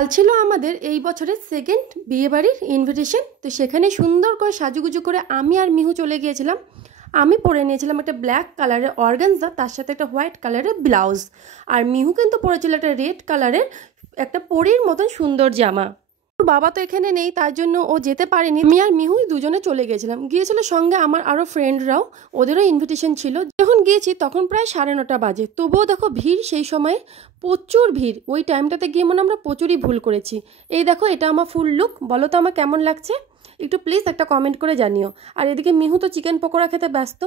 কাল ছিল আমাদের এই বছরের সেকেন্ড বিয়েবাড়ির ইনভিটেশন। তো সেখানে সুন্দর করে সাজুগুজু করে আমি আর মিহু চলে গিয়েছিলাম। আমি পরে নিয়েছিলাম একটা ব্ল্যাক কালারের অর্গানজা, তার সাথে একটা হোয়াইট কালারের ব্লাউজ। আর মিহু কিন্তু পরেছিল একটা রেড কালারের একটা পরীর মতন সুন্দর জামা। ওর বাবা তো এখানে নেই, তার জন্য ও যেতে পারেনি। আমি আর মিহুই দুজনে চলে গিয়েছিলাম। গিয়েছিল সঙ্গে আমার আরও ফ্রেন্ডরাও, ওদেরও ইনভিটেশন ছিল। যখন গিয়েছি তখন প্রায় 9:30 বাজে, তবুও দেখো ভিড় সেই সময়ে প্রচুর ভিড়। ওই টাইমটাতে গিয়ে মনে আমরা প্রচুরই ভুল করেছি। এই দেখো, এটা আমার ফুল লুক। বলো তো আমার কেমন লাগছে, একটু প্লিজ একটা কমেন্ট করে জানিও। আর এদিকে মিহু তো চিকেন পকোড়া খেতে ব্যস্ত।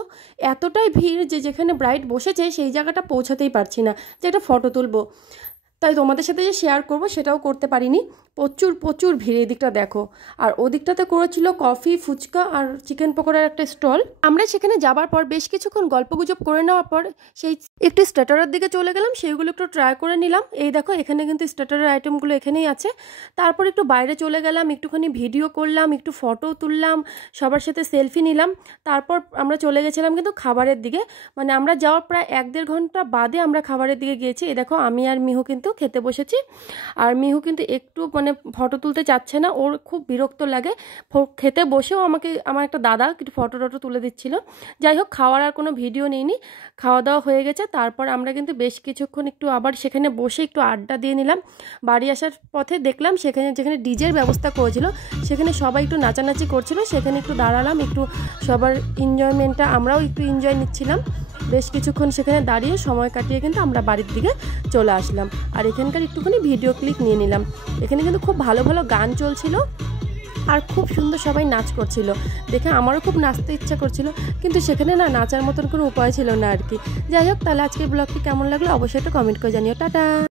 এতটাই ভিড় যে যেখানে ব্রাইড বসেছে সেই জায়গাটা পৌঁছাতেই পারছি না যে একটা ফটো তুলবো, তাই তোমাদের সাথে যে শেয়ার করব সেটাও করতে পারিনি। প্রচুর প্রচুর ভিড়। এই দিকটা দেখো। আর ওদিকটাতে করেছিল কফি, ফুচকা আর চিকেন পকোড়ার একটা স্টল। আমরা সেখানে যাবার পর বেশ কিছুক্ষণ গল্পগুজব করে নেওয়ার পর সেই একটু স্টার্টারের দিকে চলে গেলাম, সেইগুলো একটু ট্রাই করে নিলাম। এই দেখো, এখানে কিন্তু স্টার্টারের আইটেমগুলো এখানেই আছে। তারপর একটু বাইরে চলে গেলাম, একটুখানি ভিডিও করলাম, একটু ফটো তুললাম, সবার সাথে সেলফি নিলাম। তারপর আমরা চলে গেছিলাম কিন্তু খাবারের দিকে। মানে আমরা যাওয়ার প্রায় 1-1.5 ঘন্টা বাদে আমরা খাবারের দিকে গিয়েছি। এই দেখো, আমি আর মিহু কিন্তু খেতে বসেছি। আর মিহু কিন্তু একটু মানে ফটো তুলতে চাচ্ছে না, ওর খুব বিরক্ত লাগে। খেতে বসেও আমার একটা দাদা একটু ফটো টটো তুলে দিচ্ছিল। যাই হোক, খাওয়ার আর কোনো ভিডিও নেইনি। খাওয়া দাওয়া হয়ে গেছে। তারপর আমরা কিন্তু বেশ কিছুক্ষণ একটু আবার সেখানে বসে একটু আড্ডা দিয়ে নিলাম। বাড়ি আসার পথে দেখলাম সেখানে যেখানে ডিজের ব্যবস্থা করেছিল সেখানে সবাই একটু নাচানাচি করছিল। সেখানে একটু দাঁড়ালাম, একটু সবার এনজয়মেন্টটা আমরাও একটু এনজয় নিচ্ছিলাম। বেশ কিছুক্ষণ সেখানে দাঁড়িয়ে সময় কাটিয়ে কিন্তু আমরা বাড়ির দিকে চলে আসলাম। আর এখানকার একটুখানি ভিডিও ক্লিপ নিয়ে নিলাম। এখানে কিন্তু খুব ভালো ভালো গান চলছিল আর খুব সুন্দর সবাই নাচ করছিল। দেখে আমারও খুব নাচতে ইচ্ছা করছিল, কিন্তু সেখানে না নাচার মতন কোনো উপায় ছিল না আর কি। যাই হোক, তাহলে আজকের ব্লগটি কেমন লাগলো অবশ্যই একটা কমেন্ট করে জানিও। টাটা।